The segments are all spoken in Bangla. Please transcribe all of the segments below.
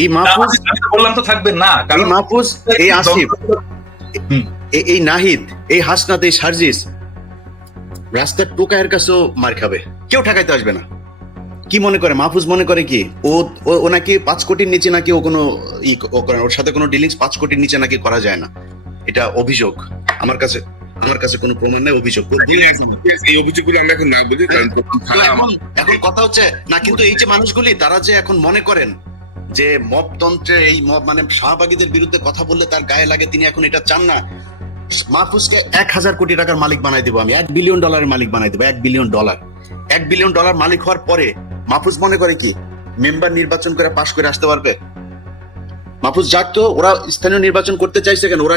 এই মাহফুজ, আমি তো বললাম তো থাকবে না, এই কারণ মাহফুজ, এই আসিফ, হুম। এই নাহিদ, এই হাসনাত, এই সার্জিস রাস্তার টোকায়ের কাছেও মার খাবে, কেউ ঠেকাইতে আসবে না। কি মনে করে মাহফুজ? মনে করে কি ও নাকি 5 কোটির নিচে নাকি ও কোনো ওর সাথে কোনো ডিলিংস 5 কোটির নিচে নাকি করা যায় না। এটা অভিযোগ, আমার কাছে কোনো প্রমাণ নেই, অভিযোগ। এই অভিযোগগুলো আমরা এখন না বলি, কারণ এখন কথা হচ্ছে না, কিন্তু এই যে মানুষগুলি তারা যে এখন মনে করেন যে মবতন্ত্রে এই মব মানে শাহবাগীদের বিরুদ্ধে কথা বললে তার গায়ে লাগে, তিনি এখন এটা চান না। মাহফুজকে 1000 কোটি টাকার মালিক বানাই দেবো আমি, $1 বিলিয়ন মালিক বানাই দেবো, $1 বিলিয়ন। $1 বিলিয়ন মালিক হওয়ার পরে মাহফুজ মনে করে কি মেম্বার নির্বাচন করে পাশ করে আসতে পারবে? মাহফুজ যাক তো, ওরা স্থানীয় নির্বাচন করতে চাইছে কেন? ওরা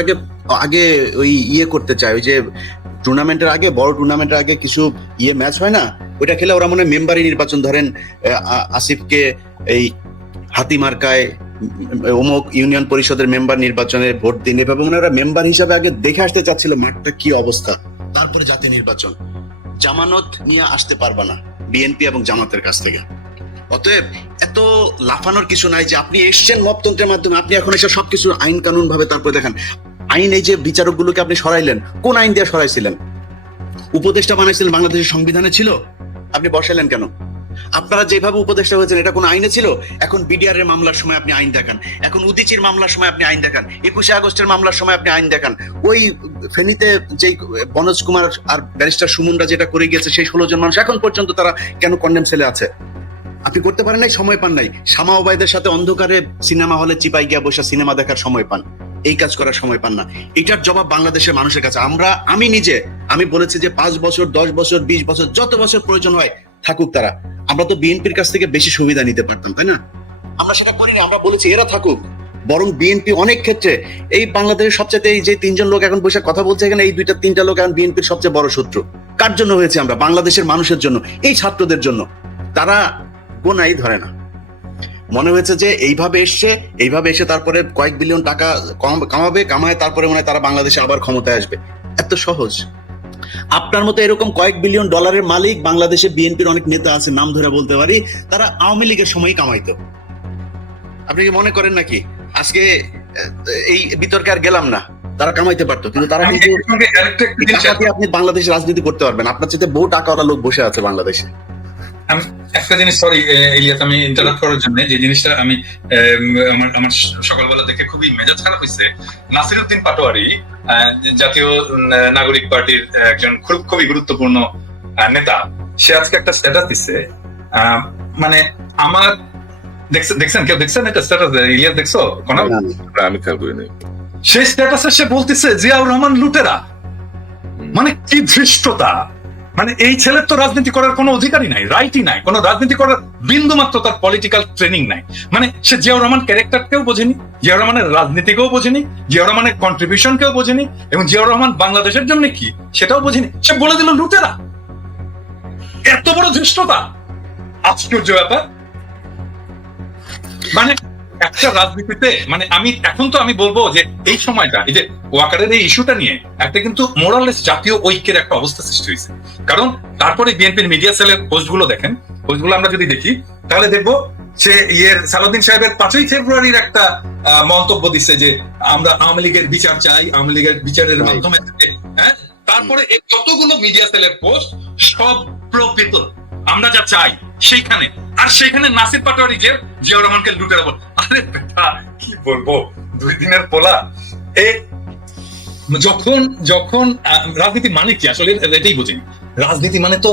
আগে ওই করতে চায়, ওই যে টুর্নামেন্টের আগে, বড় টুর্নামেন্টের আগে কিছু ম্যাচ হয় না, ওইটা খেলে ওরা মনে হয় মেম্বারই নির্বাচন, ধরেন আসিফকে এই হাতি মার্কায় অমুক ইউনিয়ন পরিষদের মেম্বার নির্বাচনে ভোট দিন, এভাবে মনে ওরা মেম্বার হিসাবে আগে দেখে আসতে চাচ্ছিল মাঠটা কি অবস্থা, তারপরে জাতীয় নির্বাচন। জামানত নিয়ে আসতে পারবা না বিএনপি এবং জামাতের কাছ থেকে। অতএব এত লাফানোর কিছু নাই যে আপনি এসছেন মবতন্ত্রের মাধ্যমে, আপনি এখন এসে সবকিছু আইন কানুন ভাবে তারপরে দেখেন। আইন, এই যে বিচারকগুলোকে আপনি সরাইলেন, কোন আইন দিয়ে সরাইছিলেন? উপদেষ্টা বানাইছিলেন বাংলাদেশের সংবিধানে ছিল, আপনি বসাইলেন কেন? আপনারা যেভাবে উপদেষ্টা হয়েছেন এটা কোন আইনে ছিল? এখন বিডিআর এর মামলার সময় আপনি আইন দেখান, এখন উদিচির মামলার সময় আপনি আইন দেখান, 21শে আগস্টের মামলার সময় আপনি আইন দেখান, ওই ফেনীতে যে বনজ কুমার আর ব্যারিস্টার সুমনরা যেটা করে গিয়েছে সেই 16 জন মানুষ এখন পর্যন্ত তারা কেন কন্ডেম সেলে আছে? আপনি করতে পারেন নাই, সময় পান নাই। শামা ওবায়দের সাথে অন্ধকারে সিনেমা হলে চিপাই গিয়া বসে সিনেমা দেখার সময় পান, এই কাজ করার সময় পান না। এটার জবাব বাংলাদেশের মানুষের কাছে। আমি বলেছি যে 5 বছর, 10 বছর, 20 বছর, যত বছর প্রয়োজন হয় থাকুক তারা। আমরা তো বিএনপির কাছ থেকে বেশি সুবিধা নিতে পারতাম, তাই না? আমরা সেটা করিনি, আমরা বলেছি এরা থাকুক। বরং বিএনপি অনেক ক্ষেত্রে এই বাংলাদেশের সবচেয়ে, এই যে 3 জন লোক এখন বসে কথা বলছে এখানে, এই 2-3টা লোক এখন বিএনপির সবচেয়ে বড় শত্রু। কার জন্য হয়েছে? আমরা বাংলাদেশের মানুষের জন্য, এই ছাত্রদের জন্য। তারা গোনাই ধরে না, মনে হয়েছে যে এইভাবে এসে তারপরে কয়েক বিলিয়ন টাকা কামায় তারপরে মনে হয় তারা বাংলাদেশে আবার ক্ষমতায় আসবে। এত সহজ? আপনার মতো এরকম কয়েক বিলিয়ন ডলারের মালিক বাংলাদেশে বিএনপির অনেক নেতা আছে, নাম ধরে বলতে পারি, তারা আওয়ামী লীগের সময় কামাইতো। আপনি কি মনে করেন নাকি আজকে এই বিতর্কে আর গেলাম না, তারা কামাইতে পারতো? কিন্তু তারা কিন্তু আপনি বাংলাদেশে রাজনীতি করতে পারবেন, আপনার চেয়ে বহু টাকাওয়ালা লোক বসে আছে বাংলাদেশে। আমি একটা জিনিস, সরি ইলিয়াস, আমি ইন্টারাপ্ট করার জন্য, যে জিনিসটা আমি আমার সকালবেলা দেখে খুবই মেজাজ খারাপ হয়েছে। নাসিরউদ্দিন পাটোয়ারি, জাতীয় নাগরিক পার্টির একজন খুবই গুরুত্বপূর্ণ নেতা, সে আজকে একটা স্ট্যাটাস দিচ্ছে, মানে আমার দেখছেন কেউ দেখছেন এটা স্ট্যাটাস? ইলিয়াস দেখছো? আমি খেয়াল করি নাই। সেই স্ট্যাটাসে সে বলতেছে জিয়াউর রহমান লুটেরা। মানে কি ধৃষ্টতা! মানে এই ছেলের তো রাজনীতি করার কোনো অধিকারই নাই, রাইটই নাই, কোনো রাজনীতি করার বিন্দু মাত্র তার পলিটিক্যাল ট্রেনিং নাই। মানে সে জিয়াউর রহমান ক্যারেক্টারকেও বোঝেনি, জিয়াউর রহমানের রাজনীতিকেও বোঝেনি, জিয়াউর রহমানের কন্ট্রিবিউশনকেও বোঝেনি, এবং জিয়াউর রহমান বাংলাদেশের জন্য কি সেটাও বোঝেনি। সে বলে দিল লুটেরা। এত বড় ধৃষ্টতা! আশ্চর্য ব্যাপার। মানে একটা রাজনীতিতে, মানে আমি বলবো যে এই সময়টা, এই যে ওয়াকারের এই ইস্যুটা নিয়ে একটা কিন্তু মোরালেস জাতীয় ঐক্যের একটা অবস্থা সৃষ্টি হয়েছে। কারণ তারপরে বিএনপির মিডিয়া সেলের পোস্টগুলো দেখেন, পোস্টগুলো আমরা যদি দেখি তাহলে দেখবো সে সালাউদ্দিন সাহেবের 5ই ফেব্রুয়ারির একটা মন্তব্য দিচ্ছে যে আমরা আওয়ামী লীগের বিচার চাই, আওয়ামী লীগের বিচারের মাধ্যমে, হ্যাঁ। তারপরে এই যতগুলো মিডিয়া সেলের পোস্ট সব প্রকৃত আমরা যা চাই সেইখানে, আর সেইখানে নাসির পাটোয়ারি যে জিয়াউর রহমানকে লুটেরা বল। আরে বেটা, কি বলবো, 2 দিনের পোলা। যখন রাজনীতি মানে কি আসলে এটাই বুঝিনি। রাজনীতি মানে তো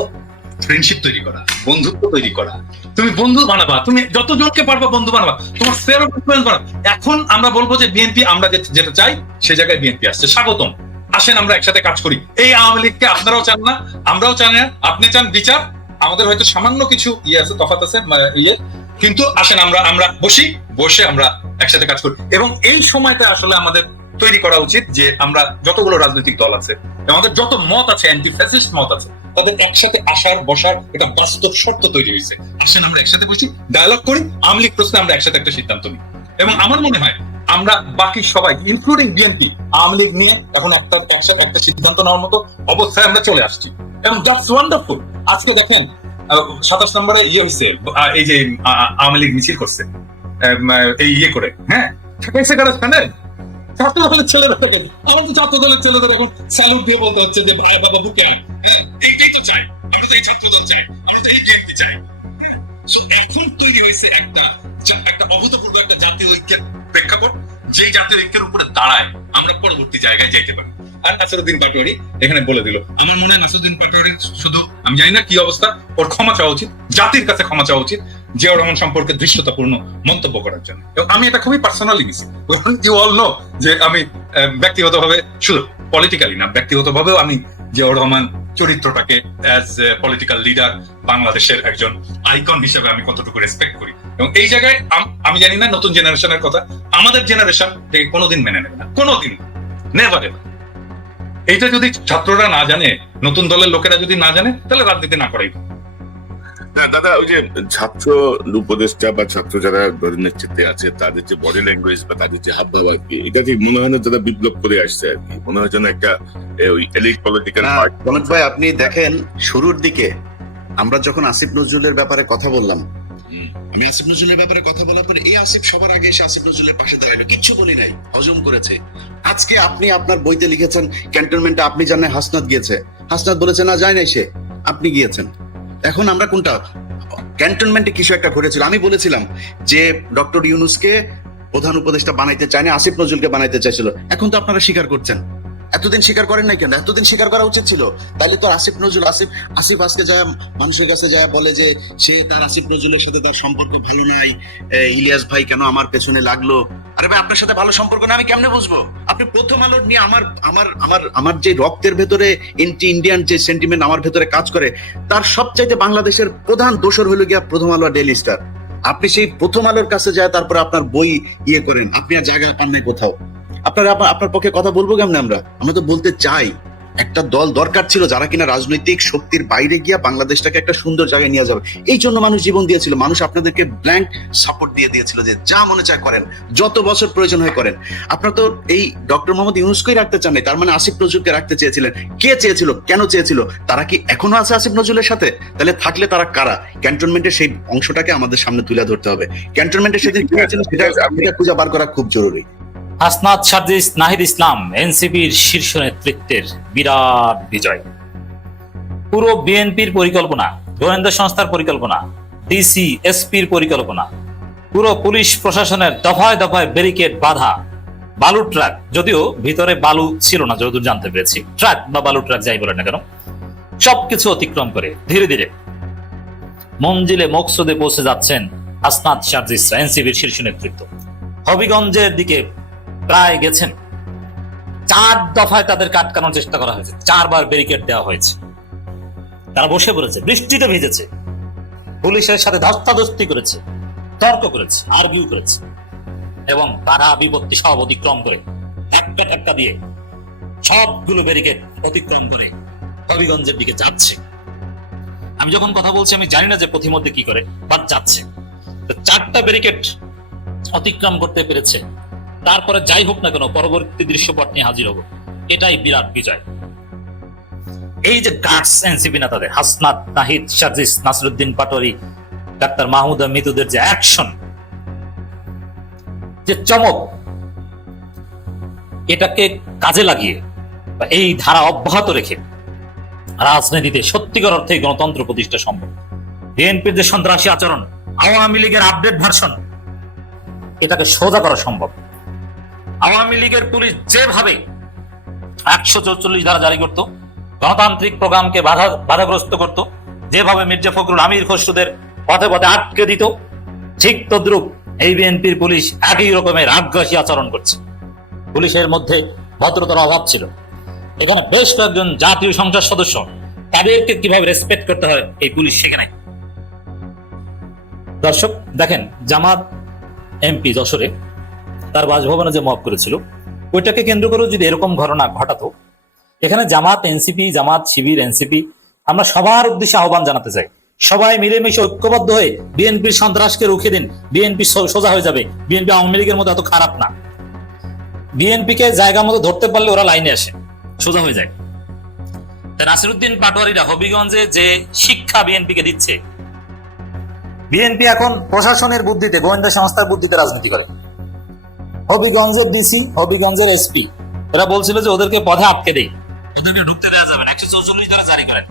ফ্রেন্ডশিপ তৈরি করা, বন্ধুত্ব তৈরি করা। তুমি বন্ধু বানাবা, তুমি যতজনকে পারবা বন্ধু বানাবা, তোমার স্ফিয়ার অফ ইনফ্লুয়েন্স বানাবা। এখন আমরা বলবো যে বিএনপি, আমরা যেটা চাই সেই জায়গায় বিএনপি আসছে, স্বাগতম, আসেন আমরা একসাথে কাজ করি। এই আওয়ামী লীগকে আপনারাও চান না, আমরাও চান না। আপনি চান বিচার, আমাদের হয়তো সামান্য কিছু আছে, তফাৎ আছে, কিন্তু আসেন আমরা বসে আমরা একসাথে কাজ করি। এবং এই সময়টা আসলে আমাদের তৈরি করা উচিত যে আমরা যতগুলো রাজনৈতিক দল আছে, আমাদের যত মত আছে, অ্যান্টি ফ্যাসিস্ট মত আছে, তাদের একসাথে আসার বসার এটা বাস্তব শর্ত তৈরি হয়েছে। আসেন আমরা একসাথে বসি, ডায়ালগ করি, আওয়ামী লীগ প্রশ্নে আমরা একসাথে একটা সিদ্ধান্ত নিই। এবং আমার মনে হয় আমরা বাকি সবাই ইনক্লুডিং বিএনপি আওয়ামী লীগ নিয়ে এখন একটা সিদ্ধান্ত নেওয়ার মতো অবস্থায় আমরা চলে আসছি, এবং দ্যাটস ওয়ান্ডারফুল। আজকে দেখেন 27 নম্বরে হয়েছে, এই যে আওয়ামী লীগ মিছিল করছে, এই ইয়ে করে, হ্যাঁ ঠেকাইছে কারা জানেন? ছাত্র দলের ছেলেরা। আমাদের ছাত্র দলের ছেলেদের এখন স্যালুট দিয়ে বলতে হচ্ছে যে ভাই বাবা বুকে, এইটাই তো চাই, এটাই ছাত্র দল চাই, এটাই বিএনপি চাই। So, এখন তৈরি হয়েছে একটা অভূতপূর্ব একটা জাতীয় ঐক্যের প্রেক্ষাপট, যেই জাতীয় ঐক্যের উপরে দাঁড়ায় আমরা পরবর্তী জায়গায় যাইতে পারি। আর নাসিরউদ্দিন পাটোয়ারি এখানে বলে দিল, আমার মনে হয় নাসিরউদ্দিন পাটোয়ারি শুধু, আমি জানি না কি অবস্থা, ওর ক্ষমা চাওয়া উচিত, জাতির কাছে ক্ষমা চাওয়া উচিত জিয়াউর রহমান সম্পর্কে দৃশ্যতাপূর্ণ মন্তব্য করার জন্য। এবং আমি এটা খুবই পার্সোনালি নিছি, ইউ অল নো যে আমি ব্যক্তিগতভাবে, শুধু পলিটিক্যালি না, ব্যক্তিগতভাবেও আমি জিয়াউর রহমান চরিত্রটাকে অ্যাজ পলিটিক্যাল লিডার, বাংলাদেশের একজন আইকন হিসেবে আমি কতটুকু রেসপেক্ট করি। এবং এই জায়গায় আমি জানি না নতুন জেনারেশনের কথা, আমাদের জেনারেশন থেকে কোনোদিন মেনে নেবে না, কোনোদিন, নেভার এভার। এইটা যদি ছাত্ররা না জানে, নতুন দলের লোকেরা যদি না জানে, তাহলে রাজনীতি না করাই ভালো। না দাদা, ওই যে ছাত্র উপদেষ্টা বা ছাত্র যারা দলের নেতৃত্বে আছে, তাদের যে বডি ল্যাঙ্গুয়েজ বা তাদের যে হাব ভাব আর কি, এটা কি মনে হয় না তারা বিপ্লব করে আসছে আর কি? মনে হয় যেন একটা ওই এলিট পলিটিক্যাল পার্টি। কনক ভাই, আপনি দেখেন শুরুর দিকে আমরা যখন আসিফ নজরুলের ব্যাপারে কথা বললাম, আমি আসিফ নজরুলের ব্যাপারে কথা বলার পরে এই আসিফ সবার আগে এসে আসিফ নজরুলের পাশে দাঁড়ালো, কিচ্ছু বলি নাই, হজম করেছে। আজকে আপনি আপনার বইতে লিখেছেন ক্যান্টনমেন্টে আপনি জানেন হাসনাত গিয়েছে, হাসনাত বলেছে না যায় নাই সে, আপনি গিয়েছেন। এখন আমরা কোনটা, ক্যান্টনমেন্টে কিছু একটা ঘটেছিল, আমি বলেছিলাম যে ডক্টর ইউনূসকে প্রধান উপদেষ্টা বানাইতে চায় না, আসিফ নজরুলকে বানাইতে চাইছিল। এখন তো আপনারা স্বীকার করছেন, এতদিন স্বীকার করেন নাই কেন? এতদিন স্বীকার করা উচিত ছিল। তাইলে তো আসিফ নজরুল, আসিফ আজকে যায় মানুষের কাছে যায় বলে যে সে তার আসিফ নজরুলের সাথে তার সম্পর্ক ভালো নাই, ইলিয়াস ভাই কেন আমার পেছনে লাগলো। আরে ভাই, আপনার সাথে ভালো সম্পর্ক না আমি কেমনে বুঝবো? আপনি প্রথম আলো নিয়ে আমার যে রক্তের ভেতরে এন্টি ইন্ডিয়ান যে সেন্টিমেন্ট আমার ভেতরে কাজ করে, তার সবচাইতে বাংলাদেশের প্রধান দোষর হলো গিয়া প্রথম আলো আর ডেইলি স্টার। আপনি সেই প্রথম আলোর কাছে যায় তারপরে আপনার বই ইয়ে করেন, আপনি আর জায়গা পান নাই কোথাও। আপনার পক্ষে কথা বলবো কেমনে? আমরা তো বলতে চাই, একটা দল দরকার ছিল যারা কিনা রাজনৈতিক শক্তির বাইরে গিয়া বাংলাদেশটাকে একটা সুন্দর জায়গায় নিয়ে যাবে। এই জন্য মানুষ জীবন দিয়েছিল, মানুষ আপনাদেরকে ব্ল্যাঙ্ক সাপোর্ট দিয়ে দিয়েছিল যে যা মনে চায় করেন, যত বছর প্রয়োজন হয় করেন। আপনারা তো এই ডক্টর মোহাম্মদ ইউনূসকেই রাখতে চান নাই, তার মানে আসিফ নজরুলকে রাখতে চেয়েছিলেন। কে চেয়েছিল, কেন চেয়েছিল? তারা কি এখনো আছে আসিফ নজরুলের সাথে? তাহলে থাকলে তারা কারা? ক্যান্টনমেন্টের সেই অংশটাকে আমাদের সামনে তুলে ধরতে হবে। ক্যান্টনমেন্টের সেদিন কি হয়েছিল সেটা খুঁজে বার করা খুব জরুরি। হাসনাত সার্জিস নাহিদ ইসলাম এনসিপির শীর্ষ নেতৃত্বের বিরাট বিজয়। পুরো বিএনপির পরিকল্পনা, গোয়েন্দা সংস্থার পরিকল্পনা, ডিসি এসপির পরিকল্পনা, পুরো পুলিশ প্রশাসনের দফায় দফায় ব্যারিকেড বাধা, বালু ট্রাক, যদিও ভিতরে বালু ছিল না যতদূর জানতে পেরেছি, ট্রাক বা বালু ট্রাক যাই বলেন না কেন, সবকিছু অতিক্রম করে ধীরে ধীরে মঞ্জিলে মকসুদে পৌঁছে যাচ্ছেন হাসনাত সার্জিস এনসিপির শীর্ষ নেতৃত্ব। হবিগঞ্জের দিকে প্রায় গেছেন, 4 দফায় তাদেরকে আটকানোর চেষ্টা করা হয়েছে, 4 বার ব্যারিকেড দেওয়া হয়েছে। তারা বসে পড়েছে, বৃষ্টিতে ভিজেছে, পুলিশের সাথে ধস্তাধস্তি করেছে, তর্ক করেছে, আর্গিউ করেছে, এবং বাধা বিপত্তি সব অতিক্রম করে ধাক্কা ধাক্কা দিয়ে সবগুলো ব্যারিকেড অতিক্রম করে হবিগঞ্জের দিকে যাচ্ছে। আমি যখন কথা বলছি আমি জানি না যে পথিমধ্যে কি করে, বাট যাচ্ছে। তো 4টা ব্যারিকেড অতিক্রম করতে পেরেছে। তারপরে যাই হোক না কেন, পরবর্তী দৃশ্যপট নিয়ে হাজির হবো, এটাই বিরাট বিজয়। এই যে গার্ডস এনসিপি নেতাদের, হাসনাত, নাহিদ, সার্জিস, নাসিরউদ্দিন পাটোয়ারি, ডাক্তার মাহমুদা মিতুদের যে অ্যাকশন, যে চমক, এটাকে কাজে লাগিয়ে বা এই ধারা অব্যাহত রেখে রাজনীতিতে সত্যিকার অর্থে গণতন্ত্র প্রতিষ্ঠা সম্ভব। বিএনপির যে সন্ত্রাসী আচরণ, আওয়ামী লীগের আপডেট ভার্সন, এটাকে সোজা করা সম্ভব। আওয়ামী লীগের পুলিশ যেভাবে 144 ধারা জারি করত, গণতান্ত্রিক প্রোগ্রামকে বাধাগ্রস্ত করত, যেভাবে মির্জা ফখরুল, আমির খসরুদের পথে পথে আটকে দিত, ঠিক তদ্রুপ এই বিএনপির পুলিশ একই রকমের আগ্রাসী আচরণ করছে। পুলিশের মধ্যে ভদ্রতার অভাব ছিল। এখানে বেশ কয়েকজন জাতীয় সংসদ সদস্য, তাদেরকে কিভাবে রেসপেক্ট করতে হয় এই পুলিশ শেখে নাই। দর্শক দেখেন, জামাত এমপি যশোরে তার বাসভবনে যে মব করেছিল, ওইটাকে কেন্দ্র করে যদি এরকম ঘটনা ঘটাতো, এখানে জামাত, এনসিপি, জামাত, শিবির, এনসিপি, আমরা সবার উদ্দেশ্যে আহ্বান জানাতে চাই, সবাই মিলেমিশে ঐক্যবদ্ধ হয়ে বিএনপির সন্ত্রাসকে রুখে দিন। বিএনপি সোজা হয়ে যাবে। বিএনপি আওয়ামী লীগের মতো এত খারাপ না। বিএনপিকে জায়গা মতো ধরতে পারলে ওরা লাইনে আসে, সোজা হয়ে যায়। নাসিরউদ্দিন পাটোয়ারিরা হবিগঞ্জে যে শিক্ষা বিএনপিকে দিচ্ছে, বিএনপি এখন প্রশাসনের বুদ্ধিতে, গোয়েন্দা সংস্থার বুদ্ধিতে রাজনীতি করে। হবিগঞ্জের ডিসি, হবিগঞ্জের এসপি এরা বলছিল যে ওদেরকে পথে আটকে দেই, ওদেরকে ঢুকতে দেওয়া যাবে না, 144 ধারা জারি করেন।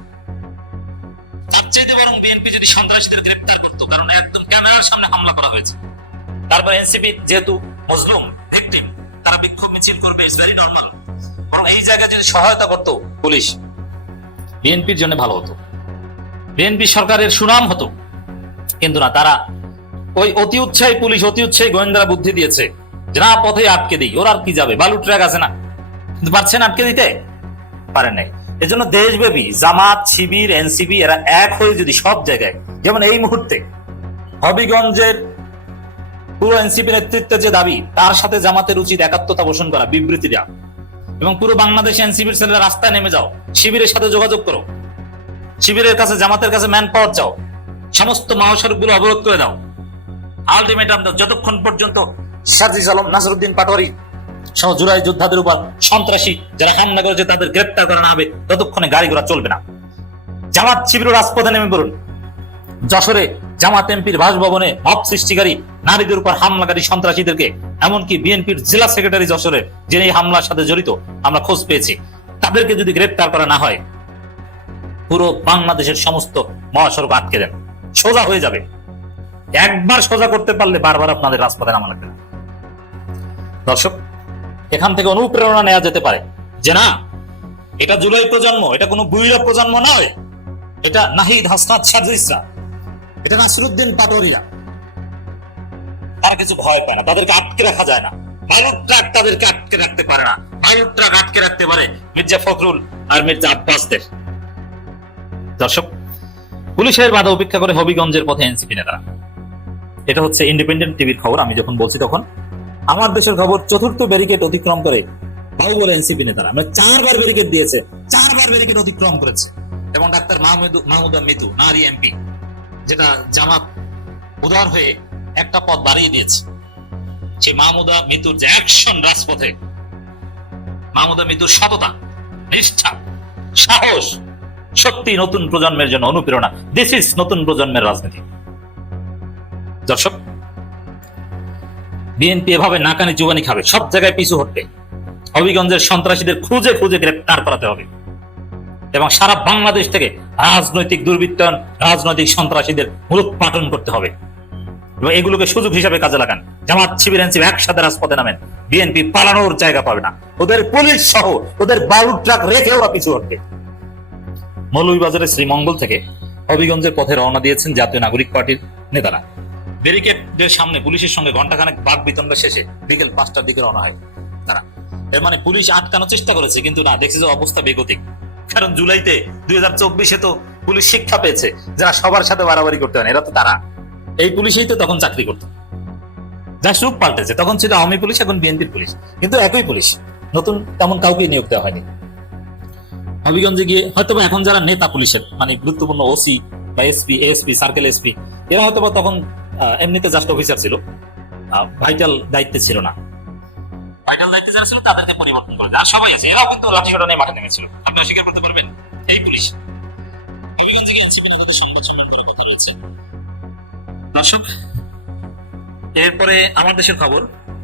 তার চাইতে বরং বিএনপি যদি সন্ত্রাসীদের গ্রেপ্তার করতো, কারণ একদম ক্যামেরার সামনে হামলা করা হয়েছে। তারপর এনসিপি যেহেতু মজলুম ভিকটিম, তারা বিক্ষোভ মিছিল করবে, ইটস ভেরি নরমাল। বরং এই জায়গায় যদি সহায়তা করতো পুলিশ, বিএনপির জন্য ভালো হতো, বিএনপি সরকারের সুনাম হতো। কিন্তু না, তারা ওই অতি উৎসাহী পুলিশ, অতি উৎসাহী গোয়েন্দারা বুদ্ধি দিয়েছে যে না, পথে আটকে দিই। ওরা আর কি যাবে, বালু ট্রাক আছে না, কিন্তু পারছেন আটকে দিতে পারেন নাই। এজন্য দেশব্যাপী জামাত, শিবির, এনসিপি এরা এক হয়ে যদি সব জায়গায়, যেমন এই মুহূর্তে হবিগঞ্জের পুরো এনসিপি নেতৃত্বের যে দাবি, তার সাথে জামাতের উচিত একাত্মতা পোষণ করা, বিবৃতি দেওয়া, এবং পুরো বাংলাদেশে এনসিপির ছেলেরা রাস্তায় নেমে যাও, শিবিরের সাথে যোগাযোগ করো, শিবিরের কাছে, জামাতের কাছে ম্যান পাওয়ার চাও, সমস্ত মহাসড়কগুলো অবরোধ করে দাও, আলটিমেটাম দাও, যতক্ষণ পর্যন্ত সাজিদ আলম, নাসিরউদ্দিন পাটোয়ারি সহ জুলাই যোদ্ধাদের উপর সন্ত্রাসী যারা হামলা করেছে তাদের গ্রেপ্তার করা না হবে, ততক্ষণে গাড়ি ঘোড়া চলবে না। জামাত শিবির রাজপথে নেমে পড়ুন। যশোরে জামাত এমপির বাসভবনে মব সৃষ্টিকারী, নারীদের উপর হামলাকারী সন্ত্রাসীদেরকে, এমনকি বিএনপির জেলা সেক্রেটারি যশোরের, যিনি এই হামলার সাথে জড়িত, আমরা খোঁজ পেয়েছি, তাদেরকে যদি গ্রেপ্তার করা না হয়, পুরো বাংলাদেশের সমস্ত মহাসড়ক আটকে দেন, সোজা হয়ে যাবে। একবার সোজা করতে পারলে বারবার আপনাদের রাজপথে নামা লাগবে না। দর্শক, এখান থেকে অনুপ্রেরণা নেওয়া যেতে পারে যে না, এটা জুলাই প্রজন্ম, এটা কোনো বুইরা প্রজন্ম নয়, এটা নাহিদ, হাসনাত, সার্জিসরা, এটা নাসিরউদ্দিন পাটোয়ারিরা। তারা কিছু ভয় পায় না, তাদেরকে আটকে রাখা যায় না। বালুর ট্রাক তাদেরকে আটকে রাখতে পারে না, বালুর ট্রাক আটকে রাখতে পারে মির্জা ফখরুল আর মির্জা আব্বাসদের। দর্শক, পুলিশের বাধা উপেক্ষা করে হবিগঞ্জের পথে এনসিপি নেতারা। এটা হচ্ছে ইন্ডিপেন্ডেন্ট টিভির খবর। আমি যখন বলছি তখন আমার দেশের খবর। চতুর্থ ব্যারিকেড অতিক্রম করে বাহুবল এনসিপি নেতারা, মানে 4 বার ব্যারিকেড দিয়েছে, 4 বার ব্যারিকেড অতিক্রম করেছে। এবং ডাক্তার মাহমুদা মিতু, নারী এমপি, যেটা জামাত উদার হয়ে একটা পথ বাড়িয়ে দিয়েছে, সেই মাহমুদা মিতুর যে অ্যাকশন রাজপথে, মাহমুদা মিতুর সততা, নিষ্ঠা, সাহস, সত্যি নতুন প্রজন্মের জন্য অনুপ্রেরণা। দিস ইজ নতুন প্রজন্মের রাজনীতি। দর্শক, বিএনপি এভাবে নাকানি চুবানি খাবে, সব জায়গায় পিছু হটবে। হবিগঞ্জের সন্ত্রাসীদের খুঁজে খুঁজে গ্রেপ্তার করাতে হবে এবং সারা বাংলাদেশ থেকে রাজনৈতিক দুর্বৃত্তায়ন, রাজনৈতিক সন্ত্রাসীদের মূলোৎপাটন করতে হবে এবং এগুলোকে সুযোগ হিসাবে কাজে লাগান। জামাত, শিবির, এনসিপি একসাথে রাজপথে নামেন, বিএনপি পালানোর জায়গা পাবে না। ওদের পুলিশ সহ ওদের বালুর ট্রাক রেখে ওরা পিছু হটবে। মৌলভীবাজারের শ্রীমঙ্গল থেকে হবিগঞ্জের পথে রওনা দিয়েছেন জাতীয় নাগরিক পার্টির নেতারা। ব্যারিকেডের সামনে পুলিশের সঙ্গে ঘণ্টাখানেক বাক বিতণ্ডা শেষে বিকেল 5টার দিকে রওনা হয় তারা। এর মানে পুলিশ আটকানোর চেষ্টা করেছে, কিন্তু না, দেখছি যে অবস্থা বেগতিক। কারণ জুলাইতে 2024-এ তো পুলিশ শিক্ষা পেয়েছে যারা সবার সাথে বাড়াবাড়ি করতে হয়, এরা তো তারা এই পুলিশেই তো তখন চাকরি করতো। যা রূপ পাল্টেছে, তখন ছিল আওয়ামী পুলিশ, এখন বিএনপির পুলিশ, কিন্তু একই পুলিশ, নতুন তেমন কাউকে নিয়োগ দেওয়া হয়নি। হবিগঞ্জে গিয়ে হয়তো এখন যারা নেতা পুলিশের, মানে গুরুত্বপূর্ণ ওসি বা এসপি, এএসপি, সার্কেল এসপি, এরা হয়তো তখন এমনিতে জাস্ট অফিসার ছিল, ভাইটাল দায়িত্বে ছিল না। ভাইটাল দায়িত্বে যারা ছিল তাদেরকে পরিবর্তন করে, আর সবাই আছে, এরাও কিন্তু লাঠিসোঁটা নিয়ে মাঠে নেমেছিল। আপনারা স্বীকার করতে পারবেন এই পুলিশ। হবিগঞ্জে গিয়ে এনসিপি নেতাদের সংবাদ সম্মেলন করার কথা রয়েছে। দর্শক, এরপরে আমার দেশের খবর।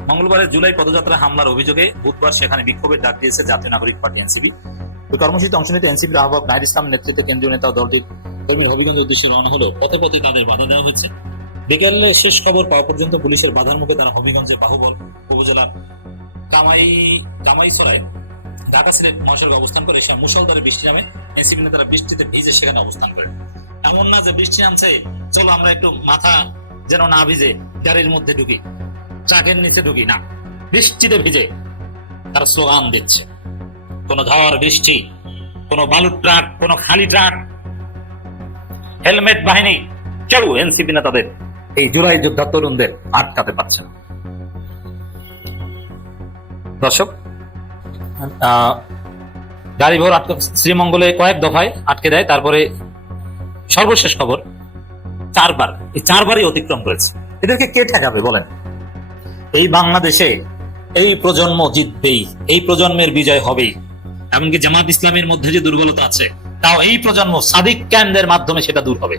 মঙ্গলবারের জুলাই পদযাত্রা হামলার অভিযোগে বুধবার সেখানে বিক্ষোভের ডাক দিয়েছে জাতীয় নাগরিক পার্টি এনসিপি। ওই কর্মসূচিতে অংশ নিতে এনসিপির আহ্বায়ক নাহিদ ইসলামের নেতৃত্বে কেন্দ্রীয় নেতা ও দলটির কর্মীর হবিগঞ্জের উদ্দেশ্যে রওনা হলেও পথে পথে তাদের বাধা দেওয়া হয়েছে। বিকেলে শেষ খবর পাওয়া পর্যন্ত পুলিশের বাধার মুখে তারা হবিগঞ্জের বাহুবল উপজেলার কামাইছড়ায় ঢাকা সিলেট মহাসড়কে অবস্থান করে সে মুষলধারে বৃষ্টি নামে এনসিপি নেতারা বৃষ্টিতে ভিজে সেখানে অবস্থান করেন। এমন না যে বৃষ্টি নামছে, চলো আমরা একটু মাথা যেন না ভিজে গাড়ির মধ্যে ঢুকি, ট্রাকের নিচে ঢুকি, না, বৃষ্টিতে ভিজে তারা স্লোগান দিচ্ছে। কোন ঝড় বৃষ্টি, কোন বালুর ট্রাক, কোন খালি ট্রাক, হেলমেট বাহিনী, কেউ এনসিপি নেতাদের, এই জুলাই যোদ্ধা তরুণদের আটকাতে পারছে না। দর্শক, গাড়ি ভোর শ্রীমঙ্গলে কয়েক দফায় আটকে দেয়। তারপরে সর্বশেষ খবর 4 বার, এই 4 বারই অতিক্রম করেছে। এদেরকে কে ঠেকাবে বলেন? এই বাংলাদেশে এই প্রজন্ম জিতবেই, এই প্রজন্মের বিজয় হবেই। এমনকি জামাত ইসলামের মধ্যে যে দুর্বলতা আছে, তাও এই প্রজন্ম সাদিক ক্যাম্পের মাধ্যমে সেটা দূর হবে।